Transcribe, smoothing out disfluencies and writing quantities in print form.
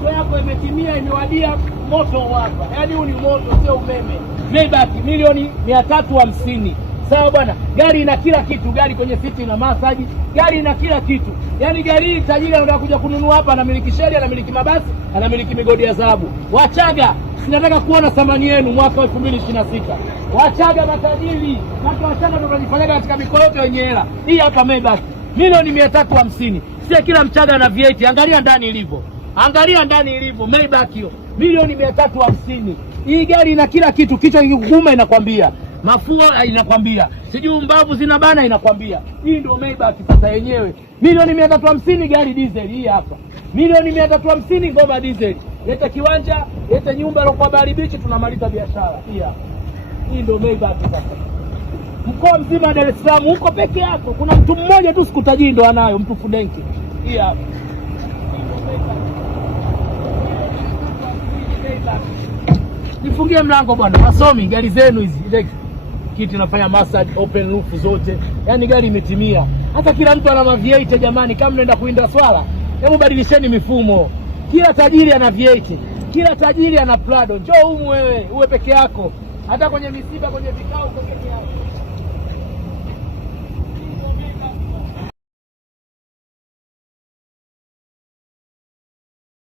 ndoto yako imetimia, imewadia, moto hapa. Yaani huu ni moto, sio umeme. Maybach milioni 350. Sawa bwana, gari ina kila kitu, gari kwenye siti ina massage, gari ina kila kitu. Yaani gari hii tajiri anataka kuja kununua hapa, anamiliki sheri, anamiliki mabasi, anamiliki migodi ya dhahabu. Wachaga, sinataka kuona thamani yenu mwaka 2026. Wachaga matajiri, watu Wachaga ndio wanajifanyaga katika mikoa yote yenye hela. Hii hapa Maybach milioni 350. Sio kila Mchaga na V8, angalia ndani ilivyo. Angalia ndani ilivyo Maybach hiyo. Milioni 350. Hii gari ina kila kitu, kichwa kikukuma inakwambia. Mafua inakwambia. Sijui mbavu zinabana inakwambia. Hii ndio Maybach sasa yenyewe. Milioni 350 gari diesel hii hapa. Milioni 350 ngoma diesel. Leta kiwanja, leta nyumba kwa Bahari Beach, tunamaliza biashara. Hii hapa. Hii ndio Maybach sasa. Mkoa mzima Dar es Salaam huko peke yako. Kuna mtu mmoja tu sikutajii ndo anayo, mtu Fudenki. Hii hapa. Nifungie mlango bwana. Wasomi gari zenu hizi. Kiti nafanya massage, open roof zote. Yaani gari imetimia. Hata kila mtu ana V8 jamani, kama mnaenda kuinda swala, hebu badilisheni mifumo. Kila tajiri ana V8. Kila tajiri ana Prado. Njoo humu wewe, uwe peke yako. Hata kwenye misiba, kwenye vikao, kwenye